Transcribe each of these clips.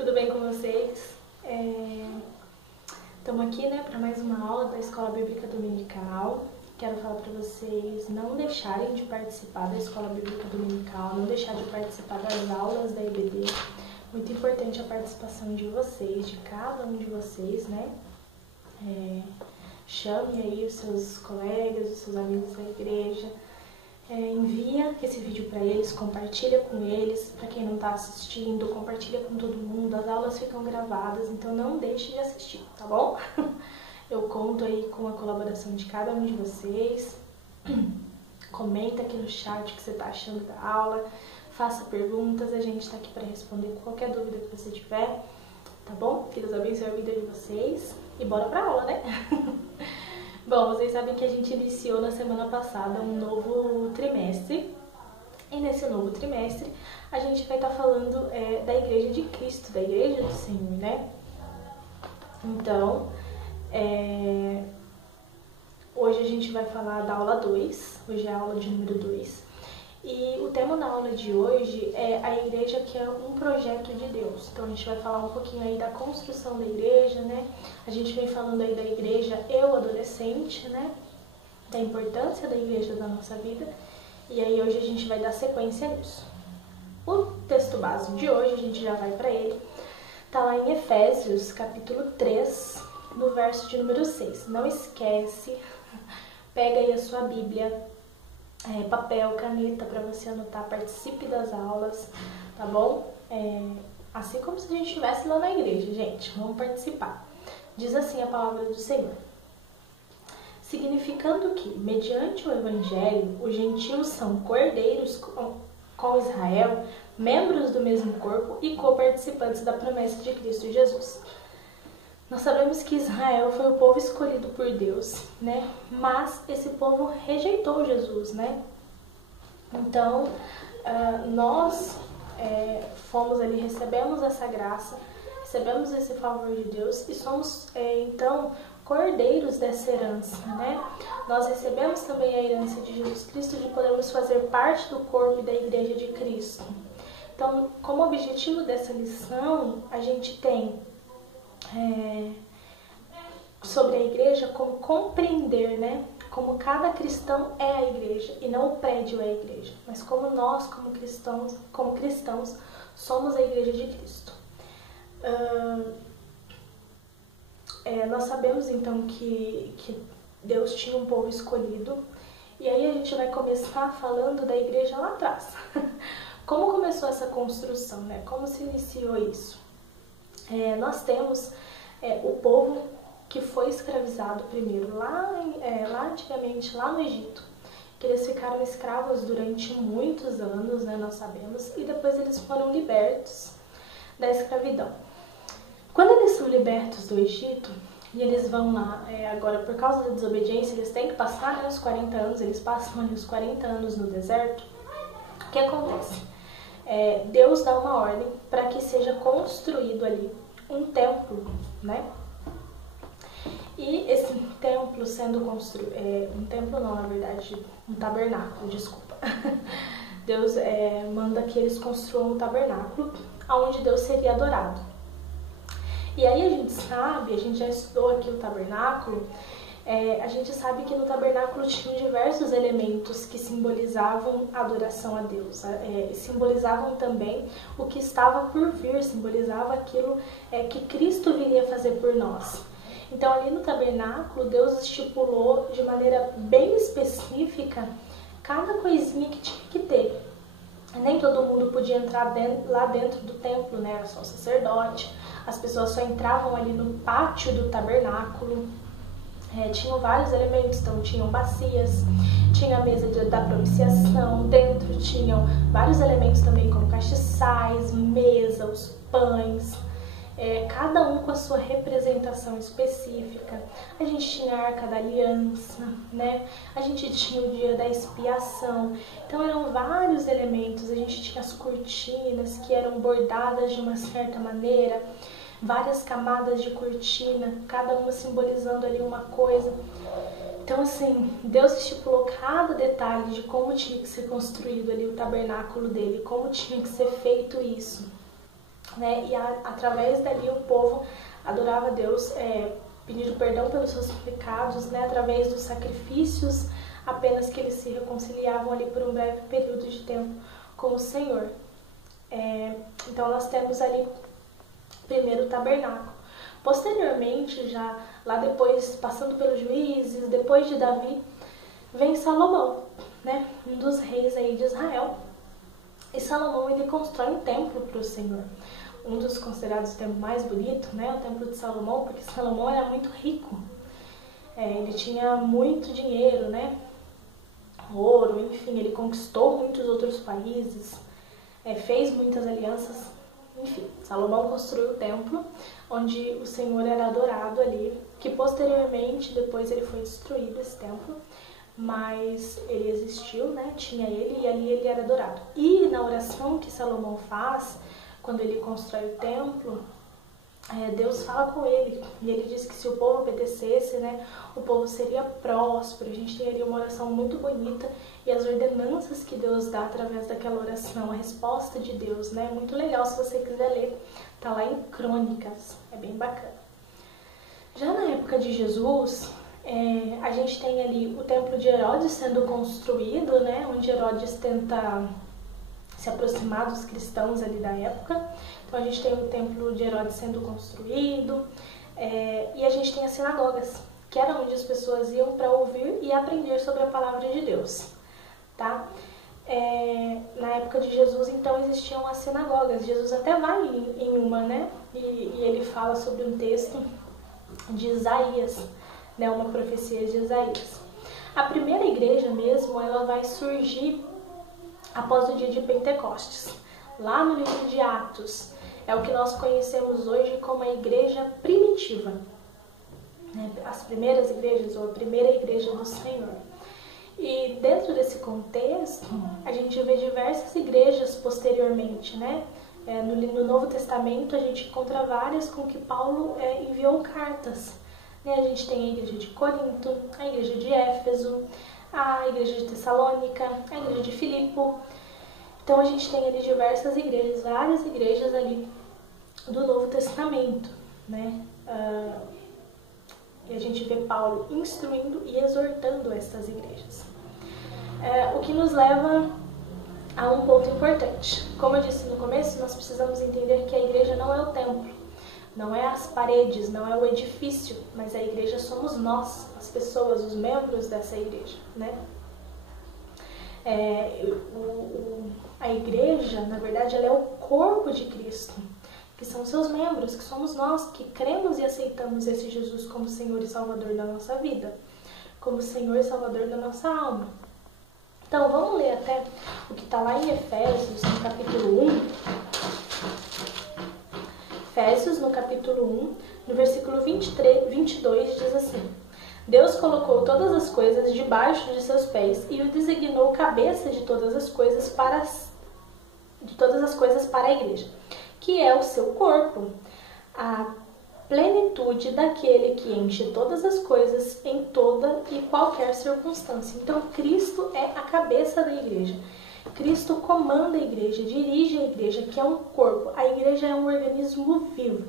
Tudo bem com vocês? Estamos aqui, para mais uma aula da Escola Bíblica Dominical. Quero falar para vocês não deixarem de participar da Escola Bíblica Dominical, não deixar de participar das aulas da EBD. Muito importante a participação de vocês, de cada um de vocês, Chame aí os seus colegas, os seus amigos da igreja. Envia esse vídeo para eles, compartilha com eles, para quem não está assistindo, compartilha com todo mundo, as aulas ficam gravadas, então não deixe de assistir, tá bom? Eu conto aí com a colaboração de cada um de vocês. Comenta aqui no chat o que você está achando da aula, faça perguntas, a gente está aqui para responder qualquer dúvida que você tiver, tá bom? Que Deus abençoe a vida de vocês e bora pra aula, né? Bom, vocês sabem que a gente iniciou na semana passada um novo trimestre, e nesse novo trimestre a gente vai estar falando da Igreja de Cristo, da Igreja do Senhor, né? Então, hoje a gente vai falar da aula 2, hoje é a aula de número 2, e o tema da aula de hoje é a igreja que é um projeto de Deus. Então a gente vai falar um pouquinho aí da construção da igreja, A gente vem falando aí da igreja adolescente, Da importância da igreja na nossa vida. E aí hoje a gente vai dar sequência nisso. O texto base de hoje, a gente já vai para ele, tá lá em Efésios, capítulo 3, no verso de número 6. Não esquece, pega aí a sua Bíblia, papel, caneta para você anotar, participe das aulas, tá bom? Assim como se a gente estivesse lá na igreja, gente, vamos participar. Diz assim a palavra do Senhor: significando que, mediante o Evangelho, os gentios são cordeiros com Israel, membros do mesmo corpo e co-participantes da promessa de Cristo Jesus. Nós sabemos que Israel foi o povo escolhido por Deus, Mas esse povo rejeitou Jesus, Então, nós fomos ali, recebemos essa graça, recebemos esse favor de Deus e somos, então, cordeiros dessa herança, Nós recebemos também a herança de Jesus Cristo de podermos fazer parte do corpo e da igreja de Cristo. Então, como objetivo dessa lição, a gente tem sobre a igreja, como compreender, como cada cristão é a igreja e não o prédio é a igreja, mas como nós, como cristãos, somos a igreja de Cristo. Nós sabemos então que Deus tinha um povo escolhido, e aí a gente vai começar falando da igreja lá atrás. Como começou essa construção, Como se iniciou isso? Nós temos o povo que foi escravizado primeiro lá antigamente, lá no Egito, que eles ficaram escravos durante muitos anos, nós sabemos, e depois eles foram libertos da escravidão. Quando eles são libertos do Egito, e eles vão lá, agora por causa da desobediência, eles têm que passar os 40 anos, eles passam ali os 40 anos no deserto. O que acontece? Deus dá uma ordem para que seja construído ali um templo, E esse templo sendo construído, um templo não, na verdade, um tabernáculo, desculpa. Deus manda que eles construam um tabernáculo, onde Deus seria adorado. E aí a gente sabe, a gente já estudou aqui o tabernáculo, a gente sabe que no tabernáculo tinham diversos elementos que simbolizavam a adoração a Deus, simbolizavam também o que estava por vir, simbolizava aquilo que Cristo viria fazer por nós. Então ali no tabernáculo Deus estipulou de maneira bem específica cada coisinha que tinha que ter. Nem todo mundo podia entrar lá dentro do templo, era só o sacerdote. As pessoas só entravam ali no pátio do tabernáculo. Tinham vários elementos, então tinham bacias, tinha a mesa da propiciação, dentro tinham vários elementos também como castiçais, mesa, os pães, cada um com a sua representação específica. A gente tinha a Arca da Aliança, A gente tinha o dia da expiação. Então eram vários elementos, a gente tinha as cortinas que eram bordadas de uma certa maneira, várias camadas de cortina, cada uma simbolizando ali uma coisa. Então, assim, Deus estipulou cada detalhe de como tinha que ser construído ali o tabernáculo dele, como tinha que ser feito isso. né? E através dali o povo adorava a Deus, pedindo perdão pelos seus pecados, né? Através dos sacrifícios, apenas que eles se reconciliavam ali por um breve período de tempo com o Senhor. Então nós temos ali primeiro o tabernáculo. Posteriormente, já lá depois, passando pelos juízes, depois de Davi, vem Salomão, né? Um dos reis aí de Israel. E Salomão, ele constrói um templo para o Senhor. Um dos considerados templos mais bonitos, né? O templo de Salomão, porque Salomão era muito rico. Ele tinha muito dinheiro, né? Ouro, enfim, ele conquistou muitos outros países, fez muitas alianças. Enfim, Salomão construiu o templo onde o Senhor era adorado ali, que posteriormente, depois ele foi destruído, esse templo, mas ele existiu, né? Tinha ele e ali ele era adorado. E na oração que Salomão faz, quando ele constrói o templo, Deus fala com ele, e ele diz que se o povo obedecesse, né, o povo seria próspero. A gente tem ali uma oração muito bonita, e as ordenanças que Deus dá através daquela oração, a resposta de Deus, né, muito legal. Se você quiser ler, tá lá em Crônicas, é bem bacana. Já na época de Jesus, a gente tem ali o templo de Herodes sendo construído, né, onde Herodes tenta se aproximar dos cristãos ali da época. Então a gente tem o templo de Herodes sendo construído, e a gente tem as sinagogas, que era onde as pessoas iam para ouvir e aprender sobre a palavra de Deus, tá? Na época de Jesus, então, existiam as sinagogas. Jesus até vai em uma, né? E ele fala sobre um texto de Isaías, né? Uma profecia de Isaías. A primeira igreja mesmo, ela vai surgir após o dia de Pentecostes, lá no livro de Atos. É o que nós conhecemos hoje como a igreja primitiva, né? As primeiras igrejas, ou a primeira igreja do Senhor. E dentro desse contexto, a gente vê diversas igrejas posteriormente, né? No Novo Testamento, a gente encontra várias com que Paulo enviou cartas, né? A gente tem a igreja de Corinto, a igreja de Éfeso, a igreja de Tessalônica, a igreja de Filipo. Então a gente tem ali diversas igrejas, várias igrejas ali do Novo Testamento, né? E a gente vê Paulo instruindo e exortando estas igrejas. O que nos leva a um ponto importante. Como eu disse no começo, nós precisamos entender que a igreja não é o templo, não é as paredes, não é o edifício, mas a igreja somos nós, as pessoas, os membros dessa igreja, né? A igreja, na verdade, ela é o corpo de Cristo, que são seus membros, que somos nós, que cremos e aceitamos esse Jesus como Senhor e Salvador da nossa vida, como Senhor e Salvador da nossa alma. Então, vamos ler até o que está lá em Efésios, no capítulo 1. Efésios, no capítulo 1, no versículo 22, diz assim: Deus colocou todas as coisas debaixo de seus pés e o designou cabeça de todas as coisas para a igreja, que é o seu corpo, a plenitude daquele que enche todas as coisas em toda e qualquer circunstância. Então, Cristo é a cabeça da igreja. Cristo comanda a igreja, dirige a igreja, que é um corpo. A igreja é um organismo vivo.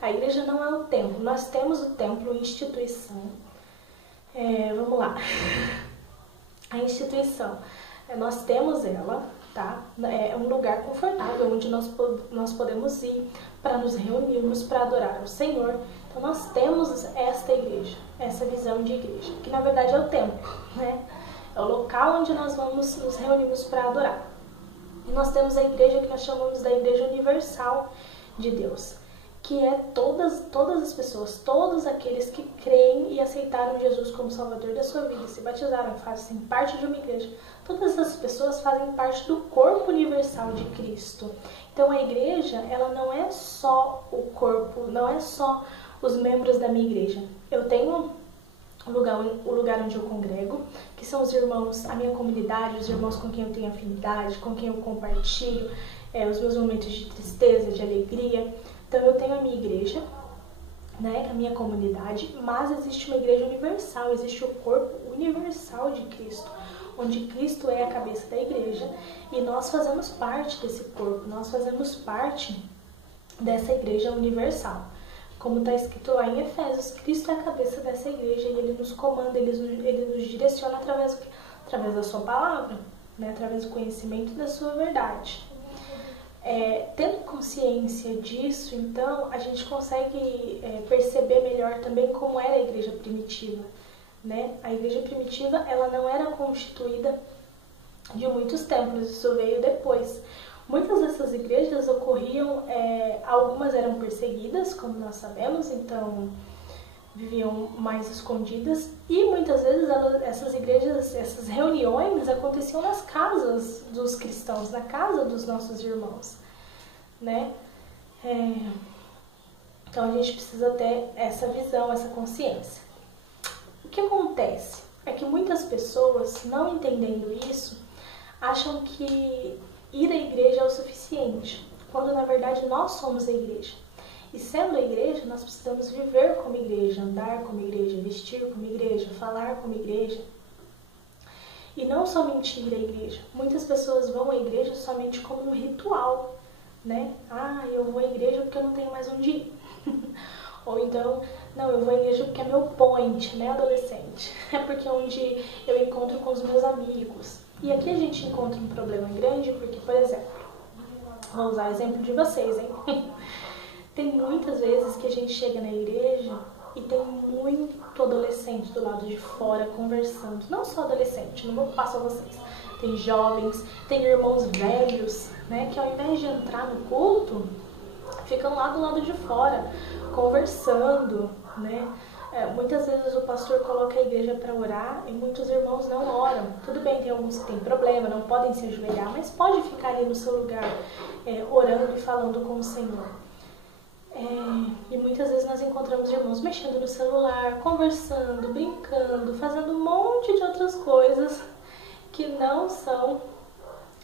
A igreja não é o templo. Nós temos o templo, instituição. Vamos lá. A instituição, nós temos ela, tá? É um lugar confortável onde nós podemos ir para nos reunirmos, para adorar o Senhor. Então nós temos esta igreja, essa visão de igreja, que na verdade é o templo, né? É o local onde nós vamos nos reunirmos para adorar. E nós temos a igreja que nós chamamos da Igreja Universal de Deus, que é todas as pessoas, todos aqueles que creem e aceitaram Jesus como Salvador da sua vida, se batizaram, fazem parte de uma igreja. Todas as pessoas fazem parte do corpo universal de Cristo. Então a igreja, ela não é só o corpo, não é só os membros da minha igreja. Eu tenho o lugar onde eu congrego, que são os irmãos, a minha comunidade, os irmãos com quem eu tenho afinidade, com quem eu compartilho os meus momentos de tristeza, de alegria. Então eu tenho a minha igreja, né, a minha comunidade, mas existe uma igreja universal, existe o corpo universal de Cristo, onde Cristo é a cabeça da igreja e nós fazemos parte desse corpo, nós fazemos parte dessa igreja universal. Como está escrito lá em Efésios, Cristo é a cabeça dessa igreja e Ele nos comanda, Ele nos direciona através da sua palavra, né? Através do conhecimento da sua verdade. Tendo consciência disso, então, a gente consegue perceber melhor também como era a igreja primitiva, né? A igreja primitiva, ela não era constituída de muitos templos, isso veio depois. Muitas dessas igrejas ocorriam, algumas eram perseguidas, como nós sabemos, então viviam mais escondidas, e muitas vezes essas igrejas, essas reuniões aconteciam nas casas dos cristãos, na casa dos nossos irmãos, né? Então a gente precisa ter essa visão, essa consciência. O que acontece é que muitas pessoas, não entendendo isso, acham que ir à igreja é o suficiente, quando na verdade nós somos a igreja. E sendo a igreja, nós precisamos viver como igreja, andar como igreja, vestir como igreja, falar como igreja. E não somente ir à igreja. Muitas pessoas vão à igreja somente como um ritual, né? Eu vou à igreja porque eu não tenho mais onde ir. Ou então, não, eu vou à igreja porque é meu point, né, adolescente? É porque é onde eu encontro com os meus amigos. E aqui a gente encontra um problema grande porque, por exemplo, vou usar o exemplo de vocês, hein? Tem muitas vezes que a gente chega na igreja e tem muito adolescente do lado de fora conversando. Não só adolescente, não passo a vocês. Tem jovens, tem irmãos velhos, né, que ao invés de entrar no culto, ficam lá do lado de fora, conversando, né? Muitas vezes o pastor coloca a igreja para orar e muitos irmãos não oram. Tudo bem, tem alguns que têm problema, não podem se ajoelhar, mas pode ficar ali no seu lugar, orando e falando com o Senhor. E muitas vezes nós encontramos irmãos mexendo no celular, conversando, brincando, fazendo um monte de outras coisas que não são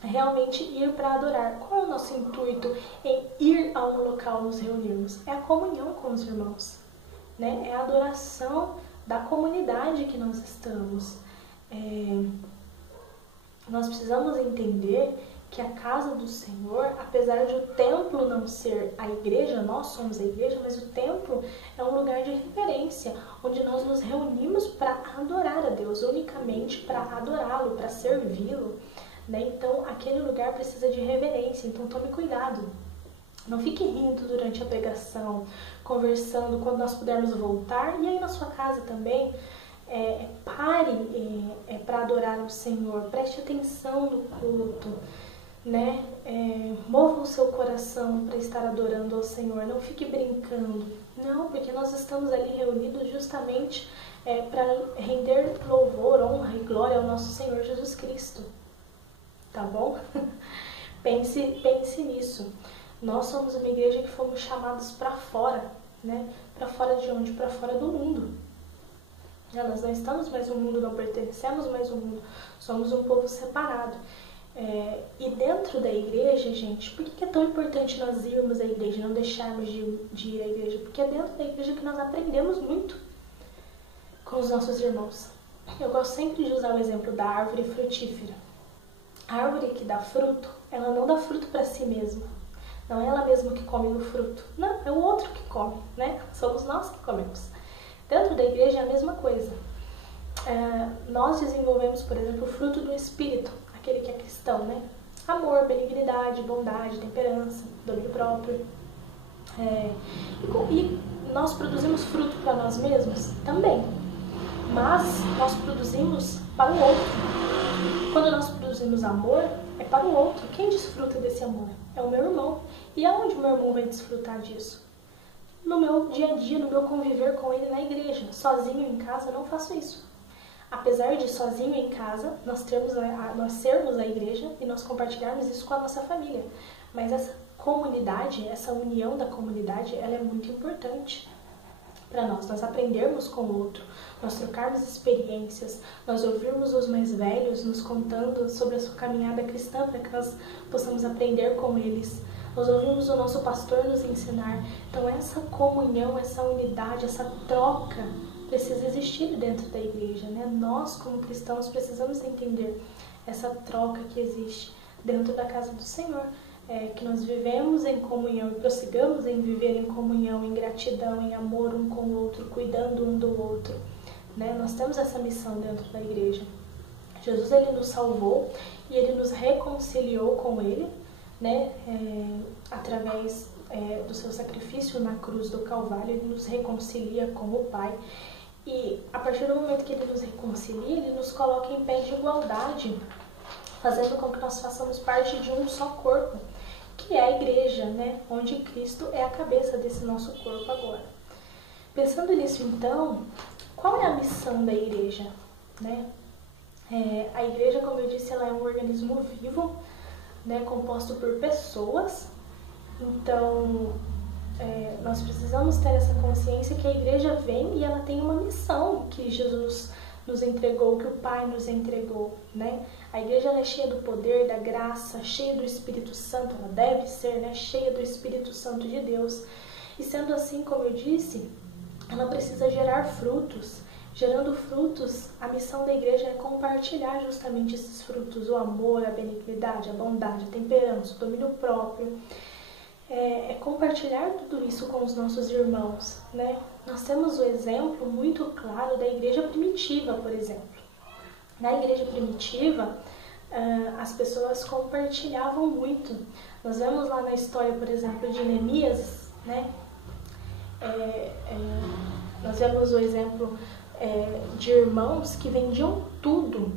realmente ir para adorar. Qual é o nosso intuito em ir a um local nos reunirmos? É a comunhão com os irmãos, né? É a adoração da comunidade que nós estamos. Nós precisamos entender que a casa do Senhor, apesar de o templo não ser a igreja, nós somos a igreja, mas o templo é um lugar de reverência, onde nós nos reunimos para adorar a Deus, unicamente para adorá-lo, para servi-lo, né? Então, aquele lugar precisa de reverência, então tome cuidado. Não fique rindo durante a pregação, conversando, quando nós pudermos voltar, e aí na sua casa também, pare para adorar ao Senhor, preste atenção no culto, né? Mova o seu coração para estar adorando ao Senhor, não fique brincando, não, porque nós estamos ali reunidos justamente para render louvor, honra e glória ao nosso Senhor Jesus Cristo, tá bom? Pense nisso. Nós somos uma igreja que fomos chamados para fora, né? Para fora de onde? Para fora do mundo. Nós não estamos mais no mundo, não pertencemos mais ao mundo, somos um povo separado. E dentro da igreja, gente, por que é tão importante nós irmos à igreja, não deixarmos de ir à igreja? Porque é dentro da igreja que nós aprendemos muito com os nossos irmãos. Eu gosto sempre de usar o exemplo da árvore frutífera. A árvore que dá fruto, ela não dá fruto para si mesma. Não é ela mesma que come o fruto. Não, é o outro que come, né? Somos nós que comemos. Dentro da igreja é a mesma coisa. Nós desenvolvemos, por exemplo, o fruto do Espírito, aquele que é cristão, né? Amor, benignidade, bondade, temperança, domínio próprio. E nós produzimos fruto para nós mesmos? Também. Mas nós produzimos para o outro. Quando nós produzimos amor, é para o outro. Quem desfruta desse amor? É o meu irmão. E aonde o meu irmão vai desfrutar disso? No meu dia a dia, no meu conviver com ele na igreja. Sozinho em casa, eu não faço isso. Apesar de sozinho em casa, nós sermos a igreja e nós compartilharmos isso com a nossa família. Mas essa comunidade, essa união da comunidade, ela é muito importante para nós aprendermos com o outro, nós trocarmos experiências, nós ouvirmos os mais velhos nos contando sobre a sua caminhada cristã para que nós possamos aprender com eles. Nós ouvimos o nosso pastor nos ensinar. Então essa comunhão, essa unidade, essa troca precisa existir dentro da igreja, né? Nós, como cristãos, precisamos entender essa troca que existe dentro da casa do Senhor. que nós vivemos em comunhão e prossigamos em viver em comunhão, em gratidão, em amor um com o outro, cuidando um do outro, né? Nós temos essa missão dentro da igreja. Jesus, ele nos salvou e ele nos reconciliou com ele, né? Através do seu sacrifício na cruz do Calvário, ele nos reconcilia com o Pai. E a partir do momento que ele nos reconcilia, ele nos coloca em pé de igualdade, fazendo com que nós façamos parte de um só corpo, que é a igreja, né? Onde Cristo é a cabeça desse nosso corpo agora. Pensando nisso, então, qual é a missão da igreja, né? A igreja, como eu disse, ela é um organismo vivo, né? Composto por pessoas. Então, nós precisamos ter essa consciência que a igreja vem e ela tem uma missão que Jesus nos entregou, que o Pai nos entregou, né? A igreja ela é cheia do poder, da graça, cheia do Espírito Santo, ela deve ser, né? Cheia do Espírito Santo de Deus. E sendo assim, como eu disse, ela precisa gerar frutos. Gerando frutos, a missão da igreja é compartilhar justamente esses frutos, o amor, a benignidade, a bondade, a temperança, o domínio próprio. É compartilhar tudo isso com os nossos irmãos, né? Nós temos o exemplo muito claro da igreja primitiva, por exemplo. Na igreja primitiva, as pessoas compartilhavam muito. Nós vemos lá na história, por exemplo, de Neemias, né? Nós vemos o exemplo de irmãos que vendiam tudo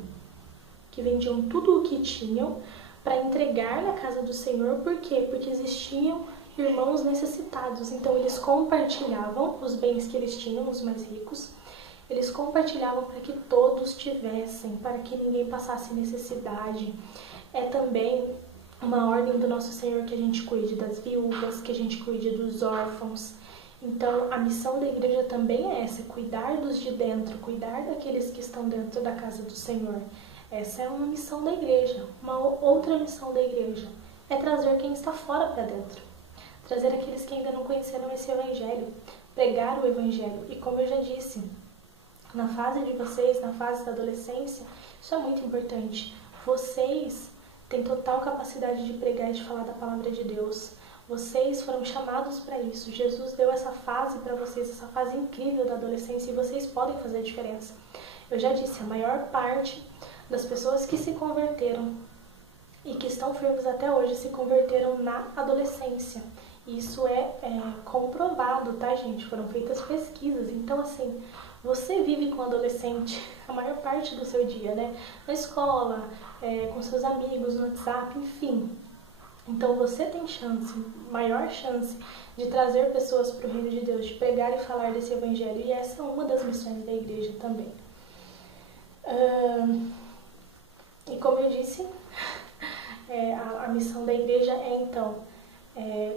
o que tinham para entregar na casa do Senhor. Por quê? Porque existiam irmãos necessitados. Então eles compartilhavam os bens que eles tinham, os mais ricos. Eles compartilhavam para que todos tivessem, para que ninguém passasse necessidade. É também uma ordem do nosso Senhor que a gente cuide das viúvas, que a gente cuide dos órfãos. Então, a missão da igreja também é essa, cuidar dos de dentro, cuidar daqueles que estão dentro da casa do Senhor. Essa é uma missão da igreja. Uma outra missão da igreja é trazer quem está fora para dentro. Trazer aqueles que ainda não conheceram esse evangelho. Pregar o evangelho. E como eu já disse, na fase de vocês, na fase da adolescência, isso é muito importante. Vocês têm total capacidade de pregar e de falar da palavra de Deus. Vocês foram chamados para isso. Jesus deu essa fase para vocês, essa fase incrível da adolescência, e vocês podem fazer a diferença. Eu já disse, a maior parte das pessoas que se converteram e que estão firmes até hoje se converteram na adolescência. Isso é comprovado, tá, gente? Foram feitas pesquisas. Então, assim, você vive com adolescente a maior parte do seu dia, né? Na escola, com seus amigos, no WhatsApp, enfim. Então, você tem chance, maior chance, de trazer pessoas para o reino de Deus, de pregar e falar desse evangelho. E essa é uma das missões da igreja também. E como eu disse, a missão da igreja é, então,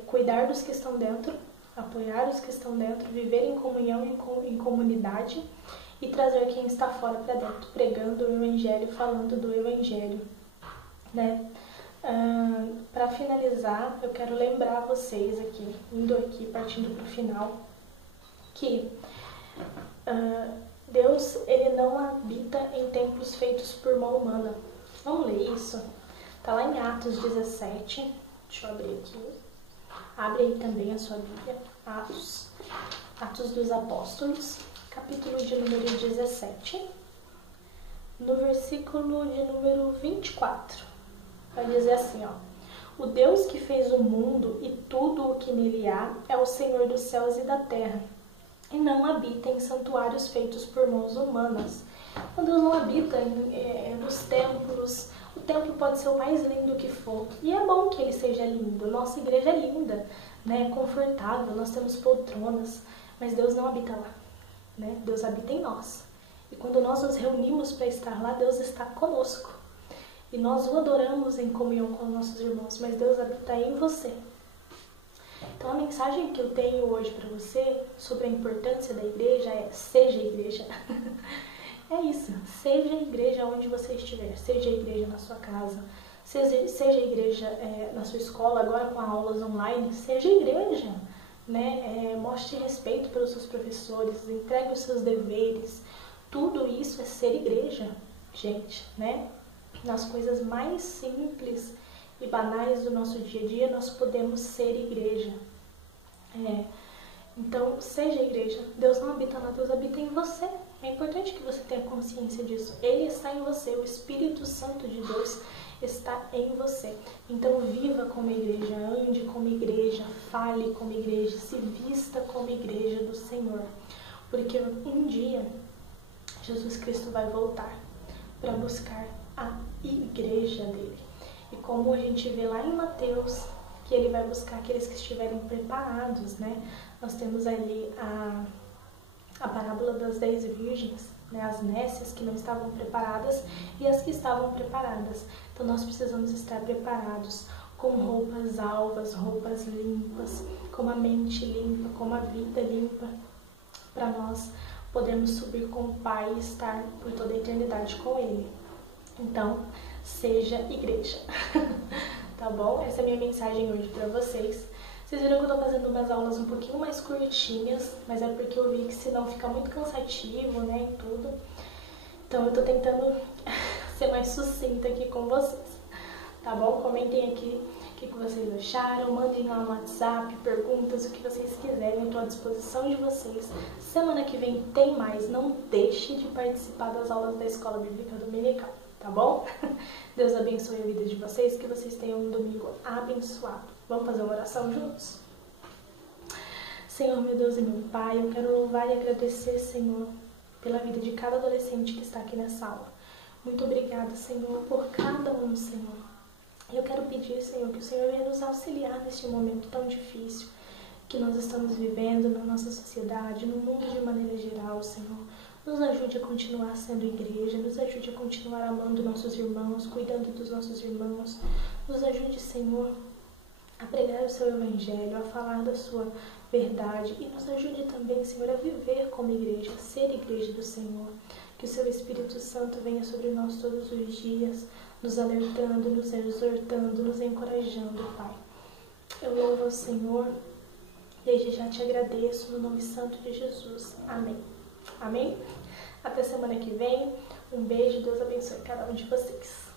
cuidar dos que estão dentro, apoiar os que estão dentro, viver em comunhão e em comunidade e trazer quem está fora para dentro, pregando o evangelho, falando do evangelho, né? Para finalizar, eu quero lembrar vocês aqui, partindo para o final, que Deus, ele não habita em templos feitos por mão humana. Vamos ler isso? Está lá em Atos 17. Deixa eu abrir aqui. Abre aí também a sua Bíblia. Atos dos Apóstolos, capítulo de número 17, no versículo de número 24. Vai dizer assim, ó: o Deus que fez o mundo e tudo o que nele há é o Senhor dos céus e da terra, e não habita em santuários feitos por mãos humanas. Então, Deus não habita nos templos. O templo pode ser o mais lindo que for, e é bom que ele seja lindo. Nossa igreja é linda, né? Confortável, nós temos poltronas, mas Deus não habita lá, né? Deus habita em nós. E quando nós nos reunimos para estar lá, Deus está conosco. E nós o adoramos em comunhão com os nossos irmãos, mas Deus habita em você. Então, a mensagem que eu tenho hoje para você sobre a importância da igreja é: seja igreja. É isso, seja igreja onde você estiver, seja igreja na sua casa, seja igreja na sua escola, agora com aulas online, seja igreja, né? Mostre respeito pelos seus professores, entregue os seus deveres, tudo isso é ser igreja, gente, né? Nas coisas mais simples e banais do nosso dia a dia, nós podemos ser igreja. Então, seja igreja. Deus não habita lá, Deus habita em você. É importante que você tenha consciência disso. Ele está em você, o Espírito Santo de Deus está em você. Então, viva como igreja, ande como igreja, fale como igreja, se vista como igreja do Senhor. Porque um dia, Jesus Cristo vai voltar para buscar a igreja dele. E como a gente vê lá em Mateus, que ele vai buscar aqueles que estiverem preparados, né? Nós temos ali a parábola das 10 virgens, né? As nécias que não estavam preparadas e as que estavam preparadas. Então nós precisamos estar preparados com roupas alvas, roupas limpas, com a mente limpa, com a vida limpa, para nós podermos subir com o Pai e estar por toda a eternidade com Ele. Então, seja igreja. Tá bom? Essa é a minha mensagem hoje para vocês. Vocês viram que eu tô fazendo umas aulas um pouquinho mais curtinhas, mas é porque eu vi que senão fica muito cansativo, né, e tudo. Então eu tô tentando ser mais sucinta aqui com vocês, tá bom? Comentem aqui o que vocês acharam, mandem lá no WhatsApp, perguntas, o que vocês quiserem, eu tô à disposição de vocês. Semana que vem tem mais, não deixe de participar das aulas da Escola Bíblica Dominical, tá bom? Deus abençoe a vida de vocês, que vocês tenham um domingo abençoado. Vamos fazer uma oração juntos? Senhor, meu Deus e meu Pai, eu quero louvar e agradecer, Senhor, pela vida de cada adolescente que está aqui nessa aula. Muito obrigada, Senhor, por cada um, Senhor. Eu quero pedir, Senhor, que o Senhor venha nos auxiliar neste momento tão difícil que nós estamos vivendo na nossa sociedade, no mundo de maneira geral, Senhor. Nos ajude a continuar sendo igreja, nos ajude a continuar amando nossos irmãos, cuidando dos nossos irmãos. Nos ajude, Senhor, a pregar o seu evangelho, a falar da sua verdade e nos ajude também, Senhor, a viver como igreja, a ser igreja do Senhor. Que o seu Espírito Santo venha sobre nós todos os dias, nos alertando, nos exortando, nos encorajando, Pai. Eu louvo ao Senhor, desde já te agradeço no nome santo de Jesus. Amém. Amém? Até semana que vem. Um beijo, Deus abençoe cada um de vocês.